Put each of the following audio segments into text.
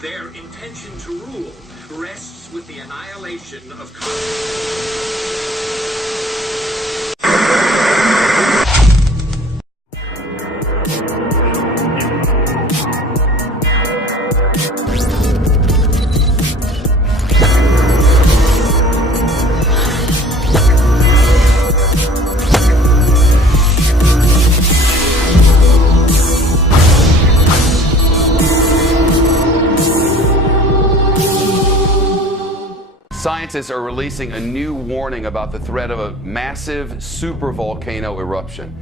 Their intention to rule rests with the annihilation of Scientists are releasing a new warning about the threat of a massive supervolcano eruption,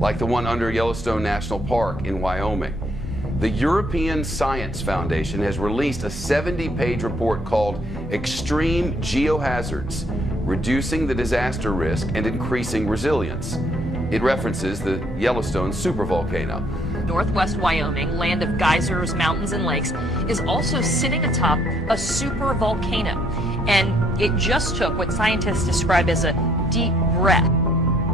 like the one under Yellowstone National Park in Wyoming. The European Science Foundation has released a 70-page report called Extreme Geohazards: Reducing the Disaster Risk and Increasing Resilience. It references the Yellowstone supervolcano. Northwest Wyoming, land of geysers, mountains, and lakes, is also sitting atop a supervolcano. And it just took what scientists describe as a deep breath.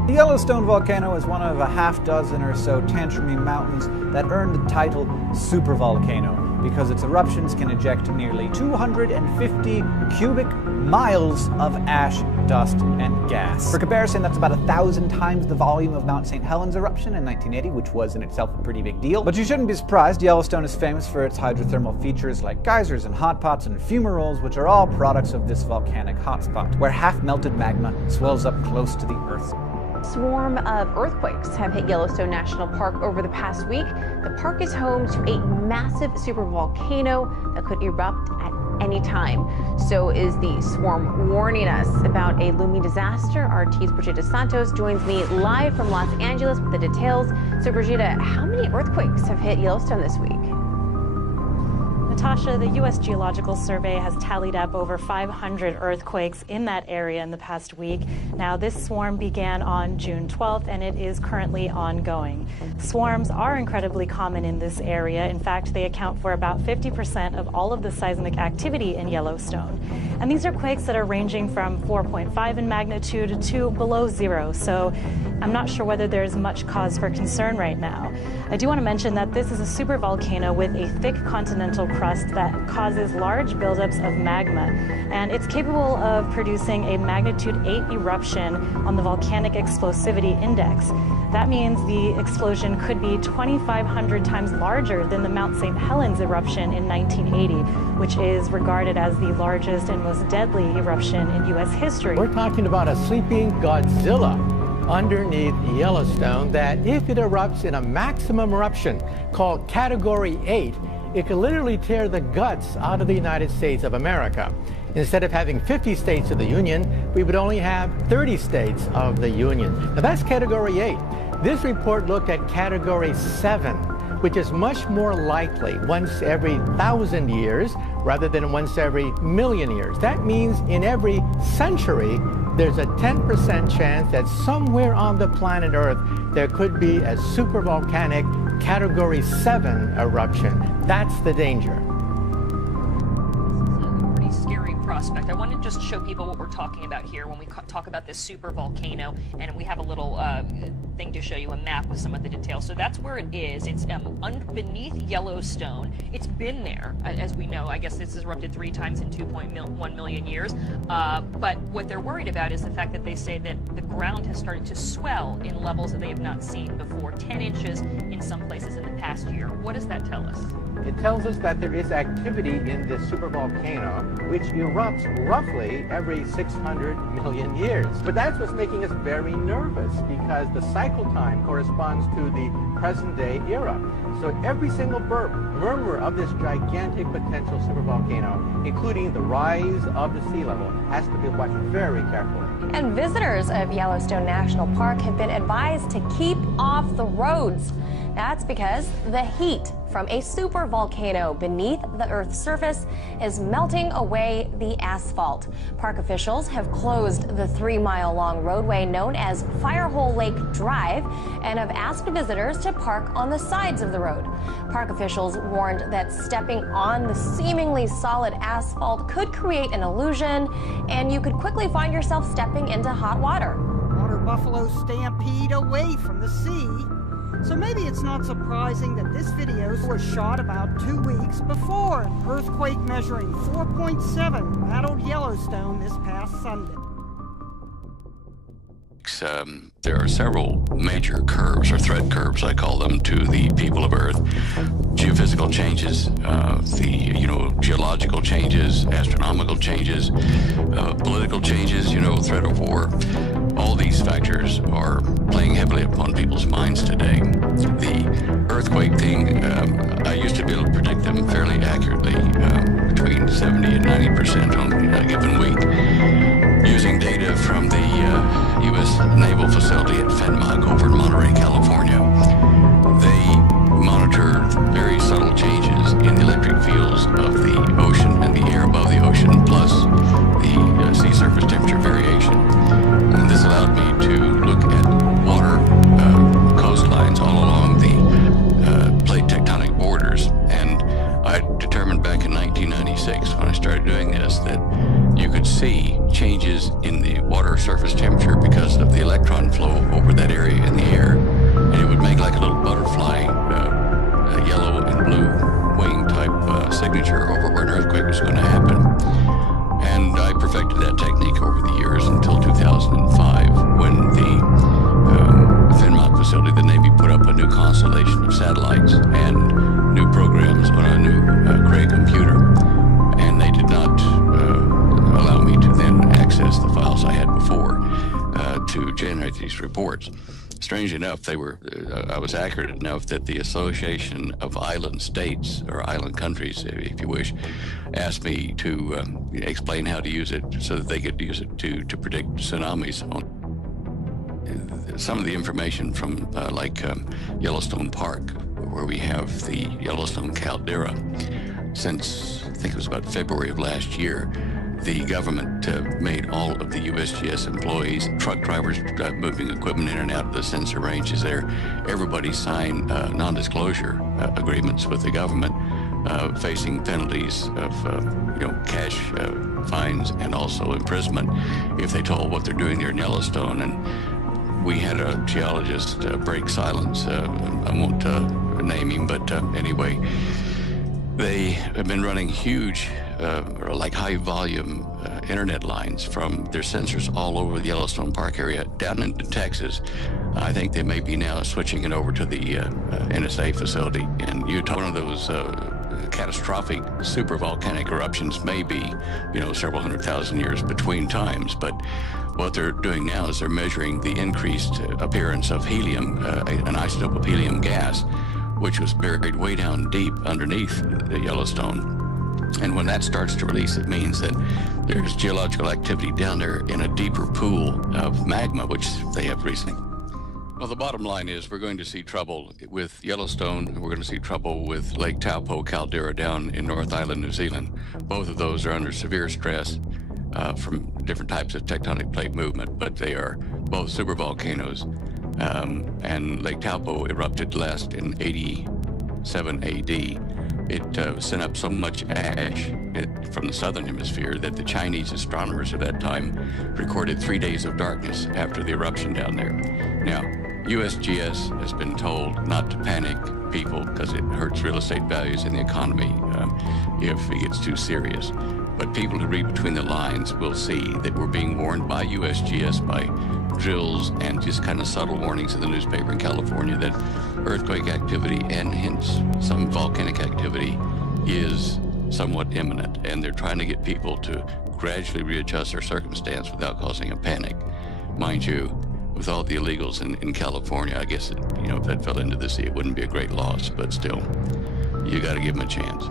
The Yellowstone volcano is one of a half dozen or so tantrumy mountains that earned the title supervolcano because its eruptions can eject nearly 250 cubic miles of ash, dust, and gas. For comparison, that's about 1,000 times the volume of Mount St. Helens eruption in 1980, which was in itself a pretty big deal. But you shouldn't be surprised. Yellowstone is famous for its hydrothermal features like geysers and hot pots and fumaroles, which are all products of this volcanic hotspot, where half-melted magma swells up close to the Earth. Swarm of earthquakes have hit Yellowstone National Park over the past week. The park is home to a massive supervolcano that could erupt at any time. So is the swarm warning us about a looming disaster. Our RT's Brigitte Santos joins me live from Los Angeles with the details. So Brigitte, how many earthquakes have hit Yellowstone this week? Natasha, the U.S. Geological Survey has tallied up over 500 earthquakes in that area in the past week. Now, this swarm began on June 12th, and it is currently ongoing. Swarms are incredibly common in this area. In fact, they account for about 50% of all of the seismic activity in Yellowstone. And these are quakes that are ranging from 4.5 in magnitude to below zero. So I'm not sure whether there's much cause for concern right now. I do want to mention that this is a supervolcano with a thick continental crust that causes large buildups of magma, and it's capable of producing a magnitude 8 eruption on the volcanic explosivity index. That means the explosion could be 2,500 times larger than the Mount St. Helens eruption in 1980, which is regarded as the largest and most deadly eruption in U.S. history. We're talking about a sleeping Godzilla underneath Yellowstone that, if it erupts in a maximum eruption called Category 8, it could literally tear the guts out of the United States of America. Instead of having 50 states of the Union, we would only have 30 states of the Union. Now that's Category 8. This report looked at Category 7, which is much more likely once every 1,000 years rather than once every million years. That means in every century, there's a 10% chance that somewhere on the planet Earth there could be a supervolcanic Category 7 eruption. That's the danger. Prospect. I want to just show people what we're talking about here when we talk about this super volcano, and we have a little thing to show you, a map with some of the details. So that's where it is. It's beneath Yellowstone. It's been there, as we know. I guess this has erupted 3 times in 2.1 million years. But what they're worried about is the fact that they say that the ground has started to swell in levels that they have not seen before, 10 inches in some places in the past year. What does that tell us? It tells us that there is activity in this supervolcano, which erupts roughly every 600 million years. But that's what's making us very nervous, because the cycle time corresponds to the present-day era. So every single murmur of this gigantic potential supervolcano, including the rise of the sea level, has to be watched very carefully. And visitors of Yellowstone National Park have been advised to keep off the roads. That's because the heat from a supervolcano beneath the Earth's surface is melting away the asphalt. Park officials have closed the 3-mile-long roadway known as Firehole Lake Drive and have asked visitors to park on the sides of the road. Park officials warned that stepping on the seemingly solid asphalt could create an illusion, and you could quickly find yourself stepping into hot water. Water buffalo stampede away from the sea. So maybe it's not surprising that this video was shot about 2 weeks before an earthquake measuring 4.7 rattled Yellowstone this past Sunday. There are several major curves, or threat curves, I call them, to the people of Earth. Geophysical changes, geological changes, astronomical changes, political changes, threat of war. All these factors are playing heavily upon people's minds today. The earthquake thing, I used to be able to predict them fairly accurately, between 70 and 90% on a given week, using data from the U.S. Naval Facility at Fenmont over in Monterey, California. They monitor very subtle changes in the electric fields of the ocean and the air above the ocean, plus the sea surface temperature variation. And this allowed me to look at water coastlines all along the plate tectonic borders. And I determined back in 1996, when I started doing this, that you could see changes in the water surface temperature because of the electron flow over that area in the air. And it would make like a little butterfly, a yellow and blue wing type signature over where an earthquake was going to happen. And I perfected that technique over the years until 2005, when the Fenmont facility, the Navy, put up a new constellation of satellites and new programs on a new Cray computer. And they did not allow me to then access the files I had before to generate these reports. Strangely enough, I was accurate enough that the Association of Island States, or island countries, if you wish, asked me to explain how to use it so that they could use it to predict tsunamis. Some of the information from Yellowstone Park, where we have the Yellowstone caldera, since I think it was about February of last year, the government made all of the USGS employees, truck drivers moving equipment in and out of the sensor ranges there, everybody signed non-disclosure agreements with the government, facing penalties of cash fines and also imprisonment if they told what they're doing there in Yellowstone. And we had a geologist break silence. I won't name him, but anyway, they have been running huge, high volume internet lines from their sensors all over the Yellowstone Park area down into Texas. I think they may be now switching it over to the NSA facility in Utah. One of those catastrophic supervolcanic eruptions may be, several 100,000 years between times, but what they're doing now is they're measuring the increased appearance of helium, an isotope of helium gas, which was buried way down deep underneath the Yellowstone. And when that starts to release, it means that there's geological activity down there in a deeper pool of magma, which they have recently. Well, the bottom line is we're going to see trouble with Yellowstone, and we're going to see trouble with Lake Taupo caldera down in North Island, New Zealand. Both of those are under severe stress from different types of tectonic plate movement, but they are both supervolcanoes. And Lake Taupo erupted last in 87 AD. It sent up so much ash from the southern hemisphere that the Chinese astronomers at that time recorded 3 days of darkness after the eruption down there. Now, USGS has been told not to panic people because it hurts real estate values in the economy if it gets too serious. But people who read between the lines will see that we're being warned by USGS, by drills and just kind of subtle warnings in the newspaper in California that earthquake activity and hence some volcanic activity is somewhat imminent. And they're trying to get people to gradually readjust their circumstance without causing a panic. Mind you, with all the illegals in California, I guess, if that fell into the sea, it wouldn't be a great loss, but still, you got to give them a chance.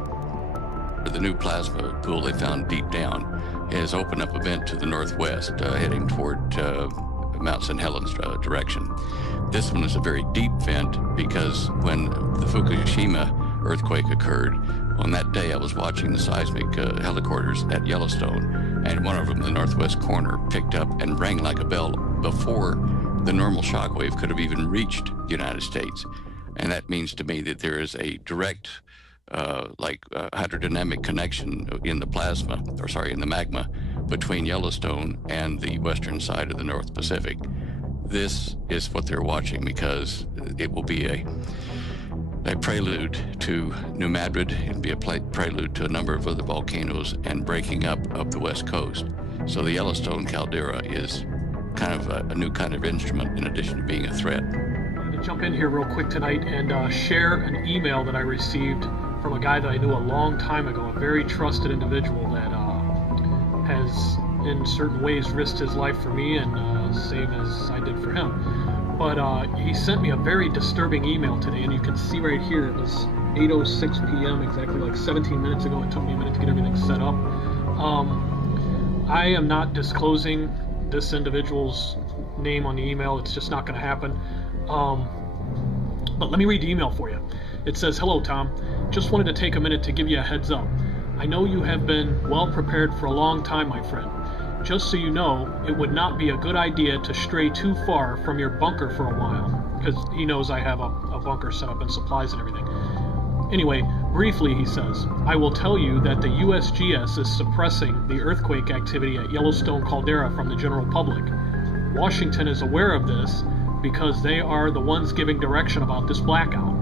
The new plasma pool they found deep down has opened up a vent to the northwest, heading toward Mount St. Helens direction. This one is a very deep vent because when the Fukushima earthquake occurred, on that day I was watching the seismic helicopters at Yellowstone, and one of them in the northwest corner picked up and rang like a bell before the normal shockwave could have even reached the United States. And that means to me that there is a direct hydrodynamic connection in the magma between Yellowstone and the western side of the North Pacific. this is what they're watching, because it will be a prelude to New Madrid. It'll be a prelude to a number of other volcanoes and breaking up of the West Coast. So the Yellowstone caldera is kind of a new kind of instrument in addition to being a threat. I wanted to jump in here real quick tonight and share an email that I received from a guy that I knew a long time ago, a very trusted individual that has in certain ways risked his life for me and same as I did for him. But he sent me a very disturbing email today, and you can see right here, it was 8:06 p.m., exactly like 17 minutes ago. It took me a minute to get everything set up. I am not disclosing this individual's name on the email. It's just not going to happen. But let me read the email for you. It says, "Hello, Tom. Just wanted to take a minute to give you a heads up. I know you have been well prepared for a long time, my friend. Just so you know, it would not be a good idea to stray too far from your bunker for a while," because he knows I have a bunker set up and supplies and everything. Anyway, briefly, he says, "I will tell you that the USGS is suppressing the earthquake activity at Yellowstone caldera from the general public. Washington is aware of this because they are the ones giving direction about this blackout.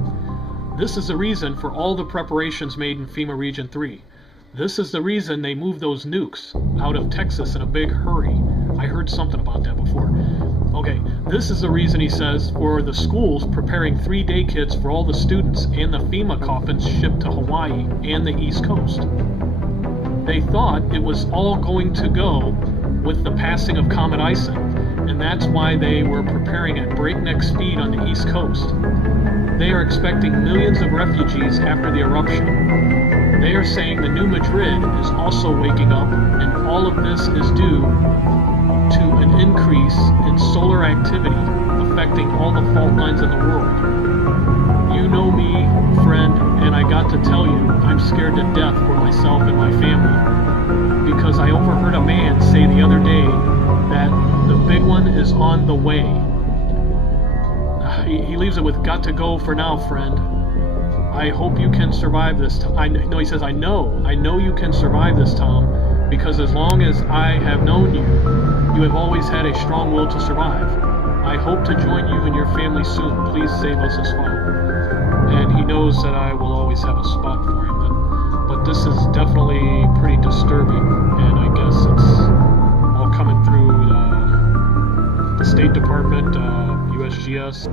This is the reason for all the preparations made in FEMA Region 3. This is the reason they moved those nukes out of Texas in a big hurry." I heard something about that before. Okay, this is the reason, he says, for the schools preparing 3-day kits for all the students and the FEMA coffins shipped to Hawaii and the East Coast. They thought it was all going to go with the passing of Comet Ison, and that's why they were preparing at breakneck speed on the East Coast. They are expecting millions of refugees after the eruption. They are saying the New Madrid is also waking up, and all of this is due to an increase in solar activity affecting all the fault lines in the world. You know me, friend, and I got to tell you, I'm scared to death for myself and my family, because I overheard a man say the other day that the big one is on the way. He leaves it with, "Got to go for now, friend. I hope you can survive this." He says, I know you can survive this, Tom, because as long as I have known you, you have always had a strong will to survive. I hope to join you and your family soon. Please save us a spot." And he knows that I will always have a spot for him. But this is definitely pretty disturbing, and I guess it's all coming through the State Department, USGS.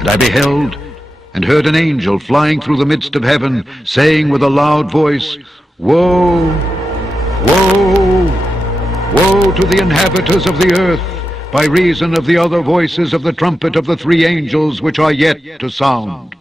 "And I beheld and heard an angel flying through the midst of heaven, saying with a loud voice, Woe, woe, woe to the inhabitants of the earth, by reason of the other voices of the trumpet of the 3 angels which are yet to sound."